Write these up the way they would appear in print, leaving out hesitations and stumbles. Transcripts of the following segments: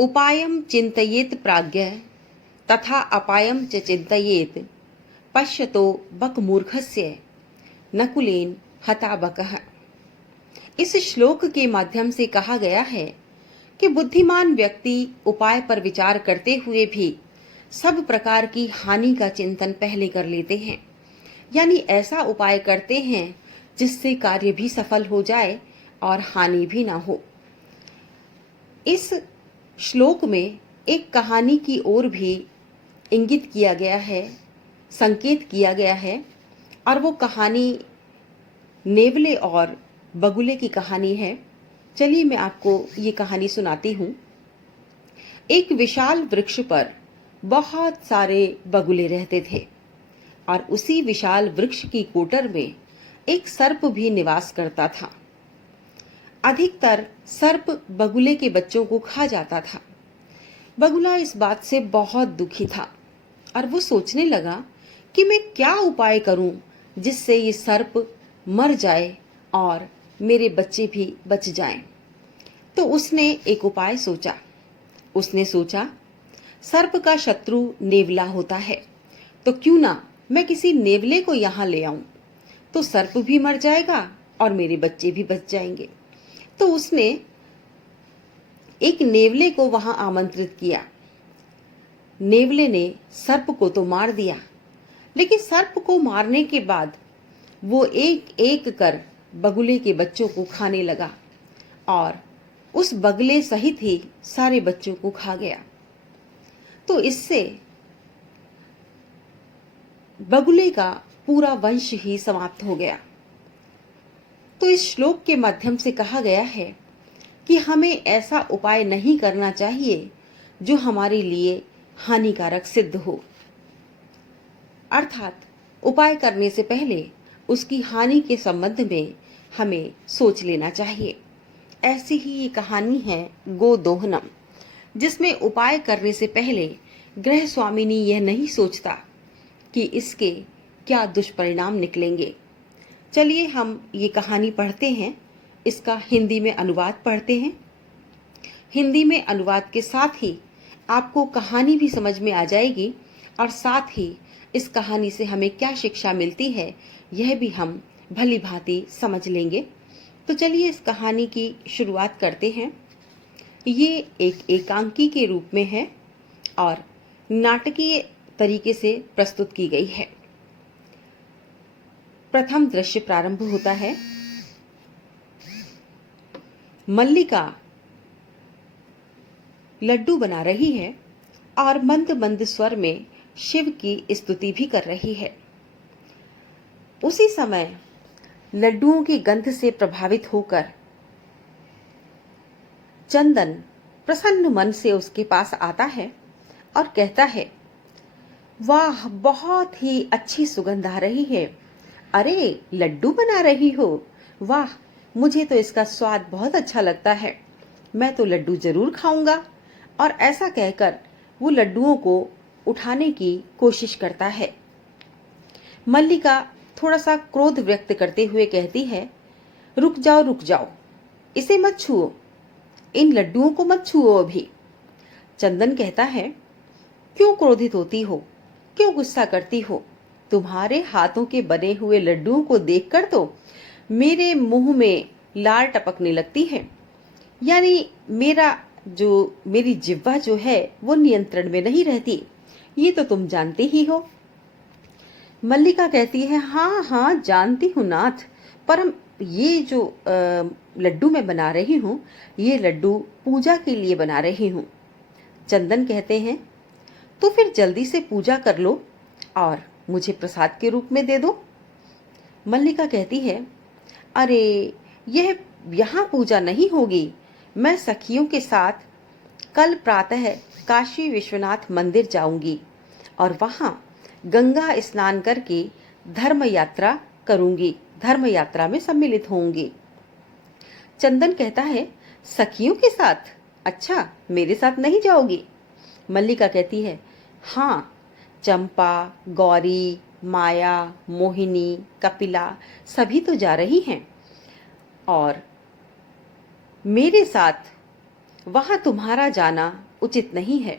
उपायं चिन्तयेत् प्राज्ञः तथा अपायं च चिन्तयेत् पश्यतो बकमूर्खस्य नकुलेन हता बकः। इस श्लोक के माध्यम से कहा गया है कि बुद्धिमान व्यक्ति उपाय पर विचार करते हुए भी सब प्रकार की हानि का चिंतन पहले कर लेते हैं, यानी ऐसा उपाय करते हैं जिससे कार्य भी सफल हो जाए और हानि भी ना हो। इस श्लोक में एक कहानी की ओर भी इंगित किया गया है, संकेत किया गया है, और वो कहानी नेवले और बगुले की कहानी है। चलिए मैं आपको ये कहानी सुनाती हूँ। एक विशाल वृक्ष पर बहुत सारे बगुले रहते थे और उसी विशाल वृक्ष की कोटर में एक सर्प भी निवास करता था। अधिकतर सर्प बगुले के बच्चों को खा जाता था। बगुला इस बात से बहुत दुखी था और वो सोचने लगा कि मैं क्या उपाय करूं जिससे ये सर्प मर जाए और मेरे बच्चे भी बच जाएं। तो उसने एक उपाय सोचा। उसने सोचा, सर्प का शत्रु नेवला होता है, तो क्यों ना मैं किसी नेवले को यहाँ ले आऊं, तो सर्प भी मर जाएगा और मेरे बच्चे भी बच जाएंगे। तो उसने एक नेवले को वहां आमंत्रित किया। नेवले ने सर्प को तो मार दिया, लेकिन सर्प को मारने के बाद वो एक एक कर बगुले के बच्चों को खाने लगा और उस बगले सहित ही सारे बच्चों को खा गया। तो इससे बगुले का पूरा वंश ही समाप्त हो गया। तो इस श्लोक के माध्यम से कहा गया है कि हमें ऐसा उपाय नहीं करना चाहिए जो हमारे लिए हानिकारक सिद्ध हो। अर्थात उपाय करने से पहले उसकी हानि के संबंध में हमें सोच लेना चाहिए। ऐसी ही ये कहानी है गोदोहनम, जिसमें उपाय करने से पहले गृह स्वामिनी यह नहीं सोचता कि इसके क्या दुष्परिणाम निकलेंगे। चलिए हम ये कहानी पढ़ते हैं, इसका हिंदी में अनुवाद पढ़ते हैं। हिंदी में अनुवाद के साथ ही आपको कहानी भी समझ में आ जाएगी और साथ ही इस कहानी से हमें क्या शिक्षा मिलती है यह भी हम भली भांति समझ लेंगे। तो चलिए इस कहानी की शुरुआत करते हैं। ये एक एकांकी के रूप में है और नाटकीय तरीके से प्रस्तुत की गई है। प्रथम दृश्य प्रारंभ होता है। मल्लिका लड्डू बना रही है और मंद मंद स्वर में शिव की स्तुति भी कर रही है। उसी समय लड्डुओं की गंध से प्रभावित होकर चंदन प्रसन्न मन से उसके पास आता है और कहता है, वाह, बहुत ही अच्छी सुगंध आ रही है। अरे, लड्डू बना रही हो? वाह, मुझे तो इसका स्वाद बहुत अच्छा लगता है। मैं तो लड्डू जरूर खाऊंगा। और ऐसा कहकर वो लड्डुओं को उठाने की कोशिश करता है। मल्लिका थोड़ा सा क्रोध व्यक्त करते हुए कहती है, रुक जाओ, इसे मत छुओ, इन लड्डुओं को मत छुओ अभी। चंदन कहता है, क्यों क्रोधित होती हो, क्यों गुस्सा करती हो? तुम्हारे हाथों के बने हुए लड्डुओं को देखकर तो मेरे मुंह में लार टपकने लगती है। यानी मेरी जिह्वा जो है वो नियंत्रण में नहीं रहती, ये तो तुम जानते ही हो। मल्लिका कहती है, हाँ जानती हूँ नाथ, पर ये जो लड्डू मैं बना रही हूँ, ये लड्डू पूजा के लिए बना रही हूँ। चंदन कहते हैं, तो फिर जल्दी से पूजा कर लो और मुझे प्रसाद के रूप में दे दो। मल्लिका कहती है, अरे यह यहाँ पूजा नहीं होगी, मैं सखियों के साथ कल प्रातः काशी विश्वनाथ मंदिर जाऊंगी और वहां गंगा स्नान करके धर्म यात्रा करूंगी, धर्म यात्रा में सम्मिलित होंगी। चंदन कहता है, सखियों के साथ? अच्छा, मेरे साथ नहीं जाओगी? मल्लिका कहती है, हाँ, चंपा, गौरी, माया, मोहिनी, कपिला सभी तो जा रही हैं और मेरे साथ वहां तुम्हारा जाना उचित नहीं है।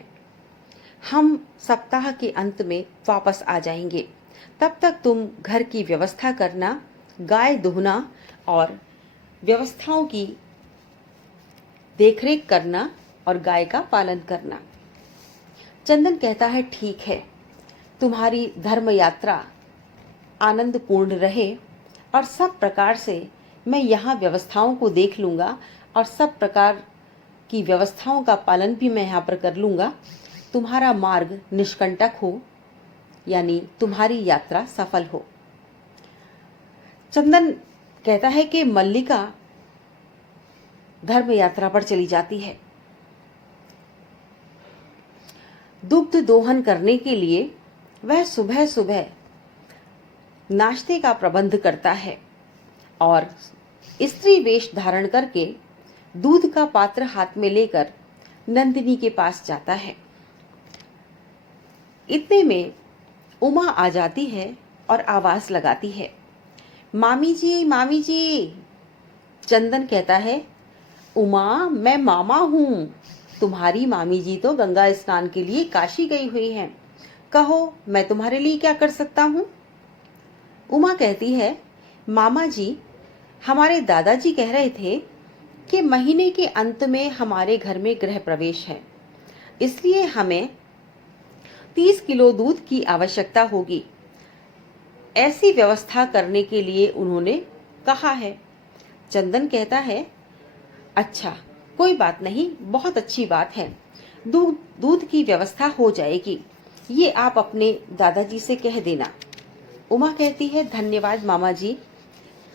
हम सप्ताह के अंत में वापस आ जाएंगे। तब तक तुम घर की व्यवस्था करना, गाय दुहना और व्यवस्थाओं की देखरेख करना और गाय का पालन करना। चंदन कहता है, ठीक है, तुम्हारी धर्म यात्रा आनंदपूर्ण रहे और सब प्रकार से मैं यहाँ व्यवस्थाओं को देख लूँगा और सब प्रकार की व्यवस्थाओं का पालन भी मैं यहाँ पर कर लूँगा। तुम्हारा मार्ग निष्कंटक हो, यानी तुम्हारी यात्रा सफल हो। चंदन कहता है कि मल्लिका धर्म यात्रा पर चली जाती है। दुग्ध दोहन करने के लिए वह सुबह सुबह नाश्ते का प्रबंध करता है और स्त्री वेश धारण करके दूध का पात्र हाथ में लेकर नंदिनी के पास जाता है। इतने में उमा आ जाती है और आवाज लगाती है, मामी जी, मामी जी। चंदन कहता है, उमा, मैं मामा हूं। तुम्हारी मामी जी तो गंगा स्नान के लिए काशी गई हुई हैं। कहो, मैं तुम्हारे लिए क्या कर सकता हूं? उमा कहती है, मामा जी, हमारे दादाजी कह रहे थे कि महीने के अंत में हमारे घर में गृह प्रवेश है, इसलिए हमें 30 किलो दूध की आवश्यकता होगी। ऐसी व्यवस्था करने के लिए उन्होंने कहा है। चंदन कहता है, अच्छा, कोई बात नहीं, बहुत अच्छी बात है। दूध की व्यवस्था हो जाएगी, ये आप अपने दादाजी से कह देना। उमा कहती है, धन्यवाद मामा जी,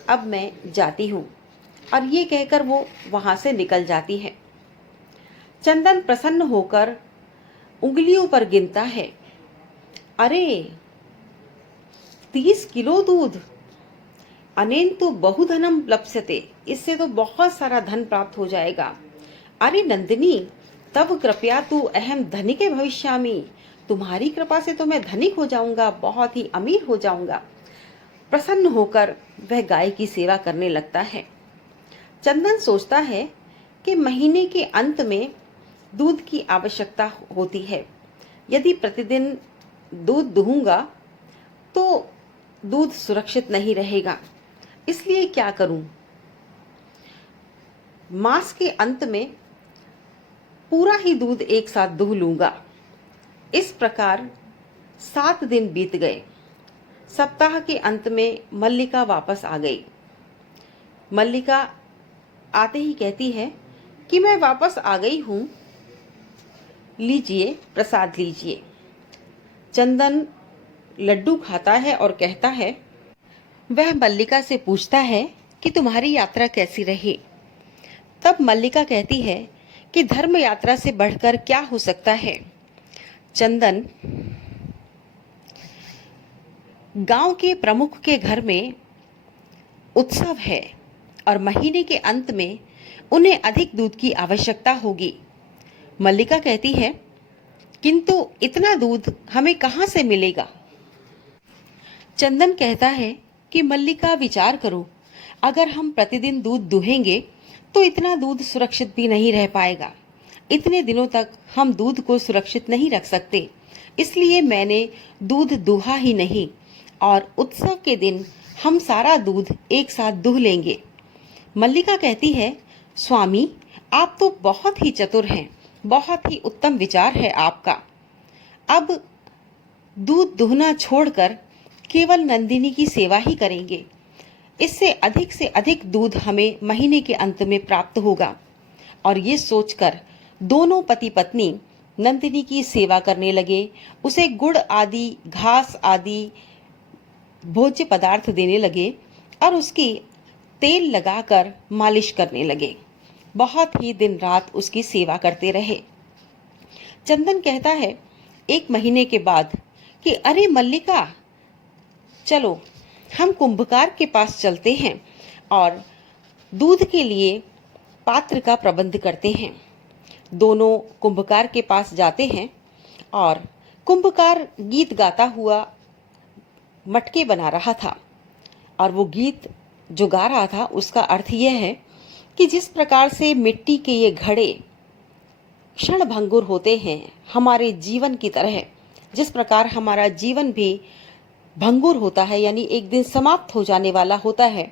अब मैं जाती हूँ। और ये कहकर वो वहां से निकल जाती है। चंदन प्रसन्न होकर उंगलियों पर गिनता है, अरे 30 किलो दूध, अनेन तो बहुधनम लप्स्यते, इससे तो बहुत सारा धन प्राप्त हो जाएगा। अरे नंदिनी, तब कृपया तू अहम धनिके भविष्यामि, तुम्हारी कृपा से तो मैं धनिक हो जाऊंगा, बहुत ही अमीर हो जाऊंगा। प्रसन्न होकर वह गाय की सेवा करने लगता है। चंदन सोचता है कि महीने के अंत में दूध की आवश्यकता होती है। यदि प्रतिदिन दूध दूंगा तो दूध सुरक्षित नहीं रहेगा, इसलिए क्या करूं? मास के अंत में पूरा ही दूध एक साथ दूह लूंगा। इस प्रकार 7 दिन बीत गए। सप्ताह के अंत में मल्लिका वापस आ गई। मल्लिका आते ही कहती है कि मैं वापस आ गई हूं, लीजिए प्रसाद लीजिए। चंदन लड्डू खाता है और कहता है, वह मल्लिका से पूछता है कि तुम्हारी यात्रा कैसी रही। तब मल्लिका कहती है कि धर्म यात्रा से बढ़कर क्या हो सकता है। चंदन गांव के प्रमुख के घर में उत्सव है और महीने के अंत में उन्हें अधिक दूध की आवश्यकता होगी। मल्लिका कहती है, किंतु इतना दूध हमें कहां से मिलेगा? चंदन कहता है कि मल्लिका, विचार करो, अगर हम प्रतिदिन दूध दुहेंगे तो इतना दूध सुरक्षित भी नहीं रह पाएगा। इतने दिनों तक हम दूध को सुरक्षित नहीं रख सकते, इसलिए मैंने दूध दुहा ही नहीं और उत्सव के दिन हम सारा दूध एक साथ दुह लेंगे। मल्लिका कहती है, स्वामी, आप तो बहुत ही चतुर हैं, बहुत ही उत्तम विचार है आपका। अब दूध दुहना छोड़कर केवल नंदिनी की सेवा ही करेंगे। इससे अधिक दूध हमें महीने के अंत में प्राप्त होगा। और ये सोचकर दोनों पति पत्नी नंदिनी की सेवा करने लगे। उसे गुड़ आदि, घास आदि भोज्य पदार्थ देने लगे और उसकी तेल लगाकर मालिश करने लगे। बहुत ही दिन रात उसकी सेवा करते रहे। चंदन कहता है 1 महीने के बाद कि अरे मल्लिका, चलो हम कुंभकार के पास चलते हैं और दूध के लिए पात्र का प्रबंध करते हैं। दोनों कुंभकार के पास जाते हैं और कुंभकार गीत गाता हुआ मटके बना रहा था। और वो गीत जो गा रहा था उसका अर्थ यह है कि जिस प्रकार से मिट्टी के ये घड़े क्षण भंगुर होते हैं, हमारे जीवन की तरह। जिस प्रकार हमारा जीवन भी भंगुर होता है, यानी एक दिन समाप्त हो जाने वाला होता है,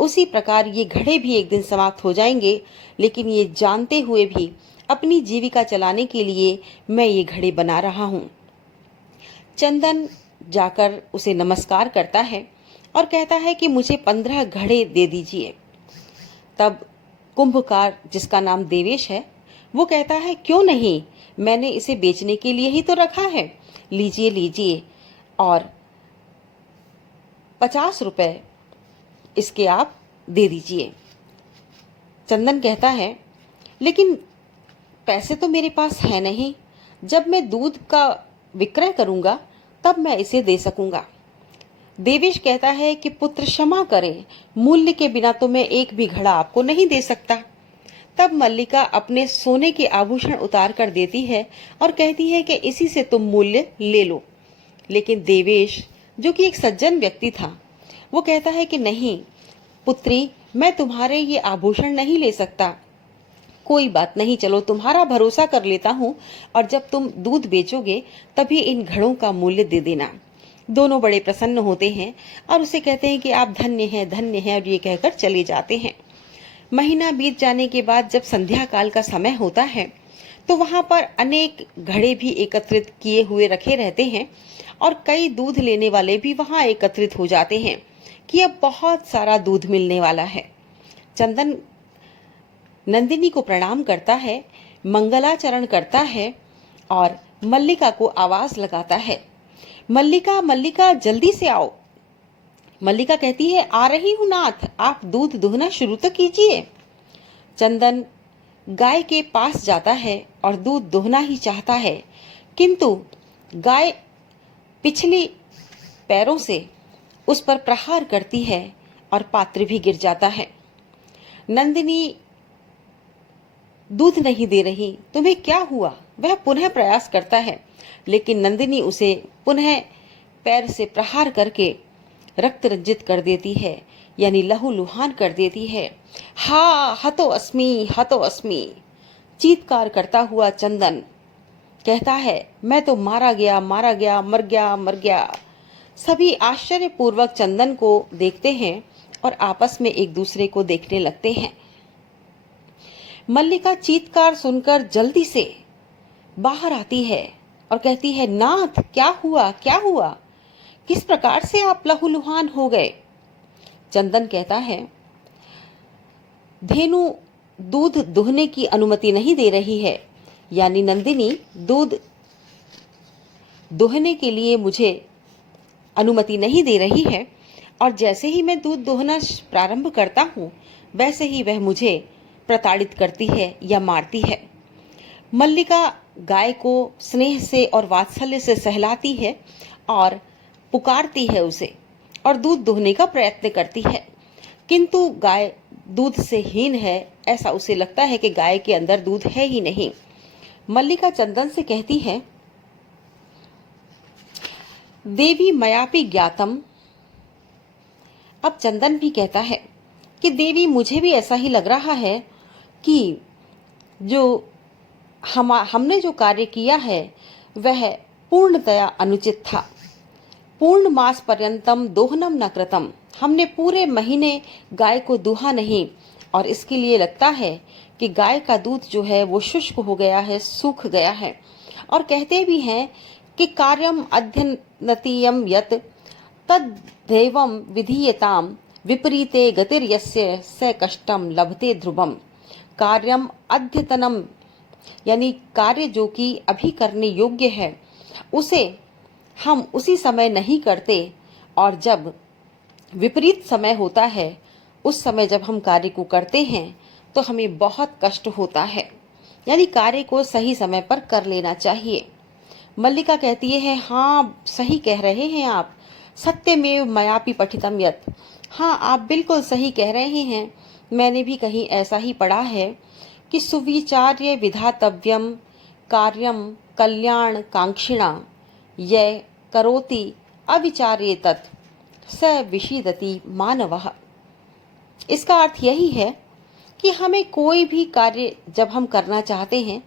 उसी प्रकार ये घड़े भी एक दिन समाप्त हो जाएंगे। लेकिन ये जानते हुए भी अपनी जीविका चलाने के लिए मैं ये घड़े बना रहा हूँ। चंदन जाकर उसे नमस्कार करता है और कहता है कि मुझे 15 घड़े दे दीजिए। तब कुंभकार, जिसका नाम देवेश है, वो कहता है क्यों नहीं, मैंने इसे बेचने के लिए ही तो रखा है, लीजिए लीजिए, और 50 रुपए इसके आप दे दीजिए। चंदन कहता है लेकिन पैसे तो मेरे पास है नहीं, जब मैं दूध का विक्रय करूंगा तब मैं इसे दे सकूंगा। देवेश कहता है कि पुत्र क्षमा करें, मूल्य के बिना तो मैं एक भी घड़ा आपको नहीं दे सकता। तब मल्लिका अपने सोने के आभूषण उतार कर देती है और कहती है कि इसी से तुम मूल्य ले लो। लेकिन देवेश, जो कि एक सज्जन व्यक्ति था, वो कहता है कि नहीं पुत्री, मैं तुम्हारे ये आभूषण नहीं ले सकता। कोई बात नहीं, चलो तुम्हारा भरोसा कर लेता हूँ, और जब तुम दूध बेचोगे तभी इन घड़ों का मूल्य दे देना। दोनों बड़े प्रसन्न होते हैं और उसे कहते हैं कि आप धन्य हैं, और ये कहकर चले जाते हैं। महीना बीत जाने के बाद जब संध्या काल का समय होता है तो वहां पर अनेक घड़े भी एकत्रित किए हुए रखे रहते हैं, और कई दूध लेने वाले भी वहां एकत्रित हो जाते हैं कि अब बहुत सारा दूध मिलने वाला है। चंदन नंदिनी को प्रणाम करता है, मंगलाचरण करता है और मल्लिका को आवाज लगाता है, मल्लिका मल्लिका जल्दी से आओ। मल्लिका कहती है आ रही हूं नाथ, आप दूध दुहना शुरू तो कीजिए। चंदन गाय के पास जाता है और दूध दुहना ही चाहता है, किंतु गाय पिछली पैरों से उस पर प्रहार करती है और पात्र भी गिर जाता है। नंदिनी दूध नहीं दे रही, तुम्हें क्या हुआ? वह पुनः प्रयास करता है, लेकिन नंदिनी उसे पुनः पैर से प्रहार करके रक्त रंजित कर देती है, यानी लहूलुहान कर देती है। हा हतो अस्मि, चीत्कार करता हुआ चंदन कहता है मैं तो मारा गया, मर गया। सभी आश्चर्यपूर्वक चंदन को देखते हैं और आपस में एक दूसरे को देखने लगते हैं। मल्लिका चीत्कार सुनकर जल्दी से बाहर आती है और कहती है नाथ क्या हुआ, किस प्रकार से आप लहूलुहान हो गए? चंदन कहता है धेनु दूध दुहने की अनुमति नहीं दे रही है, यानी नंदिनी दूध दुहने के लिए मुझे अनुमति नहीं दे रही है, और जैसे ही मैं दूध दुहना प्रारंभ करता हूँ वैसे ही वह मुझे प्रताड़ित करती है या मारती है। मल्लिका गाय को स्नेह से और वात्सल्य से सहलाती है और पुकारती है उसे और दूध दुहने का प्रयत्न करती है, किंतु गाय दूध से हीन है, ऐसा उसे लगता है कि गाय के अंदर दूध है ही नहीं। मल्लिका चंदन से कहती है देवी मयापि ज्ञातम। अब चंदन भी कहता है कि देवी मुझे भी ऐसा ही लग रहा है कि जो हमने जो कार्य किया है वह पूर्णतया अनुचित था। पूर्ण मास पर्यंतम दोहनम न कृतम, हमने पूरे महीने गाय को दुहा नहीं, और इसके लिए लगता है कि गाय का दूध जो है वो शुष्क हो गया है, सूख गया है। और कहते भी हैं कि कार्यम अध्यनतीयम यत तद्दैवम विधीयताम विपरीते गतिर्यस्य स कष्टम लभते ध्रुवम। कार्यम अद्यतनम, यानी कार्य जो कि अभी करने योग्य है उसे हम उसी समय नहीं करते, और जब विपरीत समय होता है उस समय जब हम कार्य को करते हैं तो हमें बहुत कष्ट होता है, यानी कार्य को सही समय पर कर लेना चाहिए। मल्लिका कहती है हाँ सही कह रहे हैं आप, सत्यमेव मयापि पठितम यत्, हाँ आप बिल्कुल सही कह रहे हैं, मैंने भी कहीं ऐसा ही पढ़ा है कि सुविचार्य विधातव्यम कार्यम कल्याण कांक्षिणा यह करोति अविचार्ये तत् स विषीदति मानवः। इसका अर्थ यही है कि हमें कोई भी कार्य जब हम करना चाहते हैं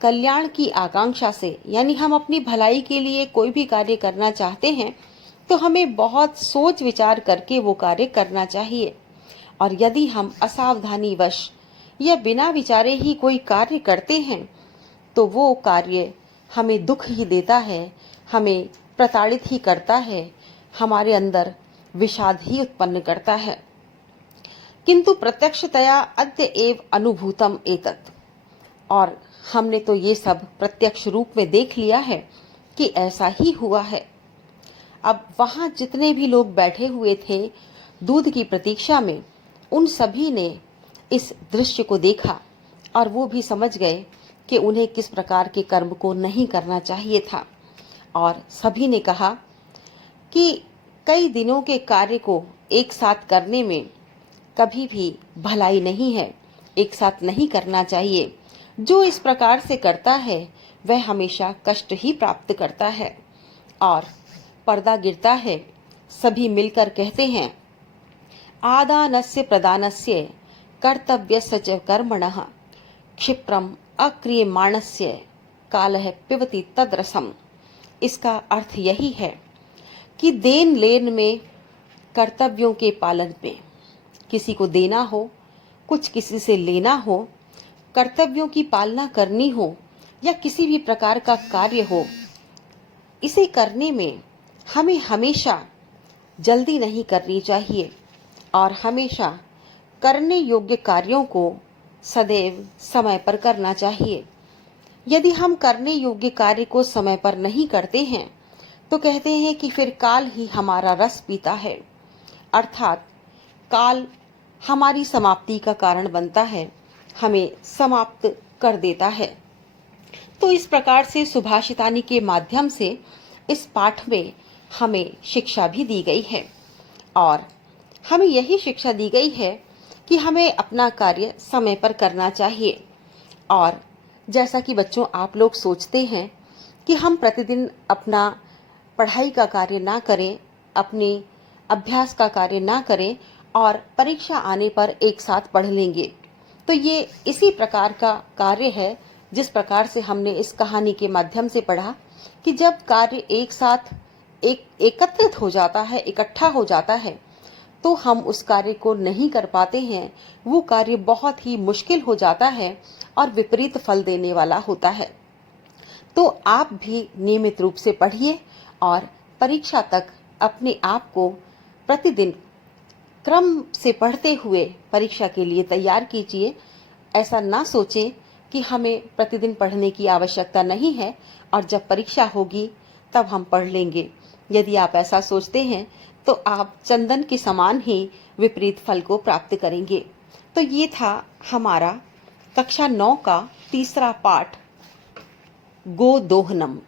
कल्याण की आकांक्षा से, यानी हम अपनी भलाई के लिए कोई भी कार्य करना चाहते हैं तो हमें बहुत सोच विचार करके वो कार्य करना चाहिए। और यदि हम असावधानीवश या बिना विचारे ही कोई कार्य करते हैं तो वो कार्य हमें दुख ही देता है, हमें प्रताड़ित ही करता है, हमारे अंदर विषाद ही उत्पन्न करता है। किंतु प्रत्यक्षतया अद्य एव अनुभूतम एतत्, और हमने तो ये सब प्रत्यक्ष रूप में देख लिया है कि ऐसा ही हुआ है। अब वहां जितने भी लोग बैठे हुए थे दूध की प्रतीक्षा में, उन सभी ने इस दृश्य को देखा और वो भी समझ गए कि उन्हें किस प्रकार के कर्म को नहीं करना चाहिए था। और सभी ने कहा कि कई दिनों के कार्य को एक साथ करने में कभी भी भलाई नहीं है, एक साथ नहीं करना चाहिए। जो इस प्रकार से करता है वह हमेशा कष्ट ही प्राप्त करता है। और पर्दा गिरता है, सभी मिलकर कहते हैं, आदानस्य प्रदानस्य कर्तव्यस्य च कर्मणः क्षिप्रम अक्रियमाणस्य कालः पिबति तद्रसम। इसका अर्थ यही है कि देन लेन में, कर्तव्यों के पालन में, किसी को देना हो, कुछ किसी से लेना हो, कर्तव्यों की पालना करनी हो या किसी भी प्रकार का कार्य हो, इसे करने में हमें हमेशा जल्दी नहीं करनी चाहिए और हमेशा करने योग्य कार्यों को सदैव समय पर करना चाहिए। यदि हम करने योग्य कार्य को समय पर नहीं करते हैं तो कहते हैं कि फिर काल ही हमारा रस पीता है, अर्थात काल हमारी समाप्ति का कारण बनता है, हमें समाप्त कर देता है। तो इस प्रकार से सुभाषितानी के माध्यम से इस पाठ में हमें शिक्षा भी दी गई है और हमें यही शिक्षा दी गई है कि हमें अपना कार्य समय पर करना चाहिए। और जैसा कि बच्चों आप लोग सोचते हैं कि हम प्रतिदिन अपना पढ़ाई का कार्य ना करें, अपने अभ्यास का कार्य ना करें और परीक्षा आने पर एक साथ पढ़ लेंगे, तो ये इसी प्रकार का कार्य है जिस प्रकार से हमने इस कहानी के माध्यम से पढ़ा कि जब कार्य एक साथ एकत्रित हो जाता है, इकट्ठा हो जाता है, तो हम उस कार्य को नहीं कर पाते हैं। वो कार्य बहुत ही मुश्किल हो जाता है और विपरीत फल देने वाला होता है। तो आप भी नियमित रूप से पढ़िए और परीक्षा तक अपने आप को प्रतिदिन क्रम से पढ़ते हुए परीक्षा के लिए तैयार कीजिए। ऐसा ना सोचें कि हमें प्रतिदिन पढ़ने की आवश्यकता नहीं है और जब परीक्षा होगी तब हम पढ़ लेंगे। यदि आप ऐसा सोचते हैं तो आप चंदन के समान ही विपरीत फल को प्राप्त करेंगे। तो ये था हमारा कक्षा 9 का तीसरा पाठ, गोदोहनम।